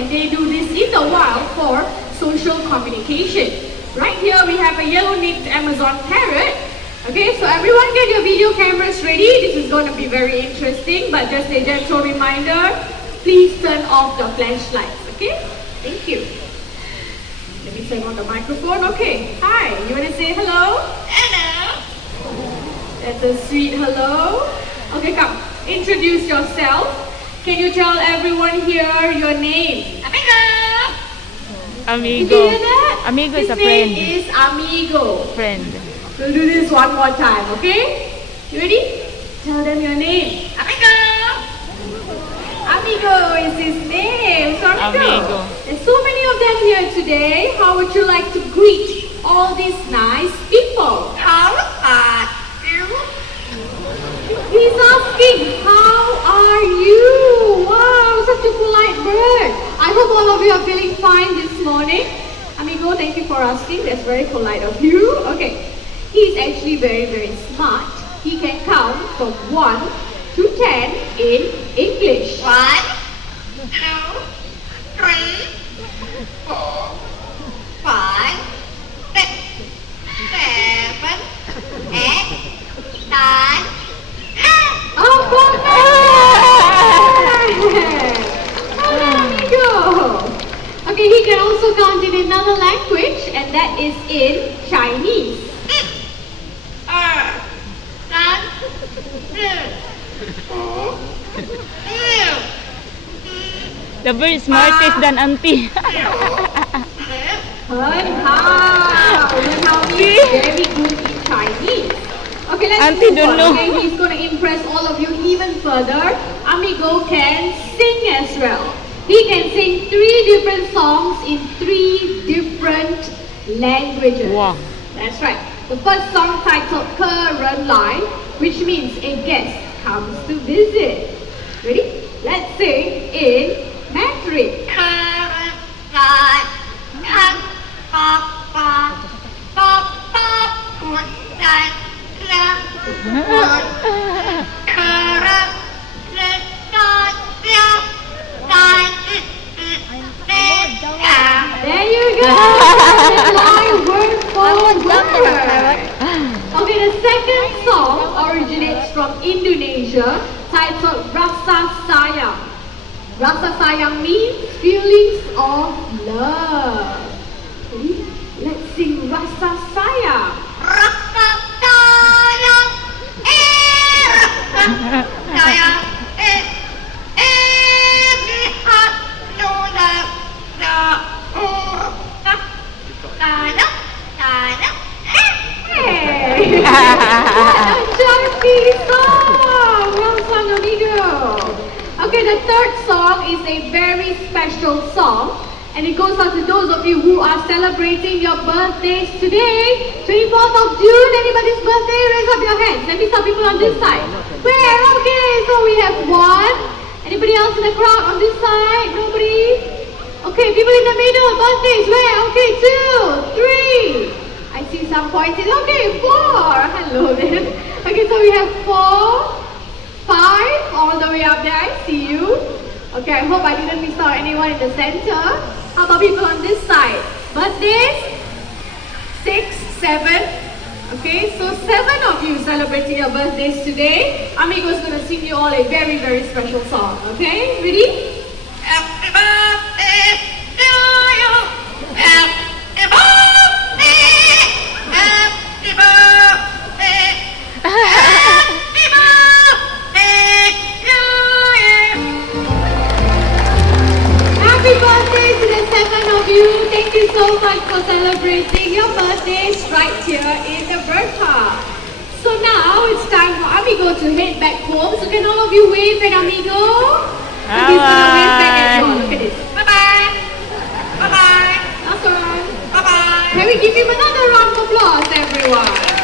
and they do this in the wild for social communication. Right here we have a yellow-necked Amazon parrot. Okay, so everyone get your video cameras ready. This is going to be very interesting, but just a gentle reminder, please turn off the flashlights, okay? Thank you. Let me turn on the microphone. Okay, hi, you want to say hello? Hello. That's a sweet hello. Okay, come, introduce yourself. Can you tell everyone here your name? Amigo. Did you Amigo. hear that? Amigo is His a friend. name is Amigo. Friend. We'll do this one more time, okay? You ready? Tell them your name. Amigo. Amigo is his name. So Amigo. There's so many of them here today. How would you like to greet all these nice people? How are you? He's asking, how are you? Wow, such a polite bird. I hope all of you are feeling fine this morning. Amigo, thank you for asking. That's very polite of you. Okay. He's actually very, very smart. He can count from 1 to 10 in English. 1, 2, 3, 4, 5, 6, 7, 8, 9, 10. Oh, perfect! Amigo! Okay, he can also count in another language, and that is in Chinese. 2, 3, 4, 5, The bird is smartest than auntie. Learn how he's very good in Chinese. Okay, let's Auntie move don't on. know. Okay, he's going to impress all of you even further. Amigo can sing as well. He can sing 3 different songs in 3 different languages. Wow. That's right. The first song titled Ke Ren Lai, which means a guest comes to visit. Ready? Let's sing in Mandarin. There you go! Line word for word. Okay, the second song originates from Indonesia, titled Rasa Sayang. Rasa Sayang means feelings of love. Ready? Let's sing Rasa Sayang. Hey! What a chunky song! Well sung, Amigo! Okay, the third song is a very special song, and it goes out to those of you who are celebrating your birthdays today. 24th of June, anybody's birthday? Raise up your hands. Let me stop people on this side. Where? Okay, so we have 1. Anybody else in the crowd on this side? Nobody? Okay, people in the middle, birthdays. Where? Okay, 2, 3. I see some pointing. Okay, 4. Hello there. Okay, so we have 4, 5, all the way up there. I see you. Okay, I hope I didn't miss out anyone in the center. How about people on this side? Birthdays? 6, 7. Okay, so 7 of you celebrating your birthdays today. Amigo's gonna sing you all a very, very special song. Okay, ready? Happy birthday to you. Happy birthday. Happy birthday. Happy birthday to you. Happy birthday to the 7 of you. Thank you so much for celebrating your birthdays right here in the bird park. So now it's time for Amigo to head back home. So can all of you wave at Amigo? So he's gonna wave back at you all. Look at this. Bye-bye. Bye-bye. That's alright. Bye-bye. Can we give him another round of applause, everyone?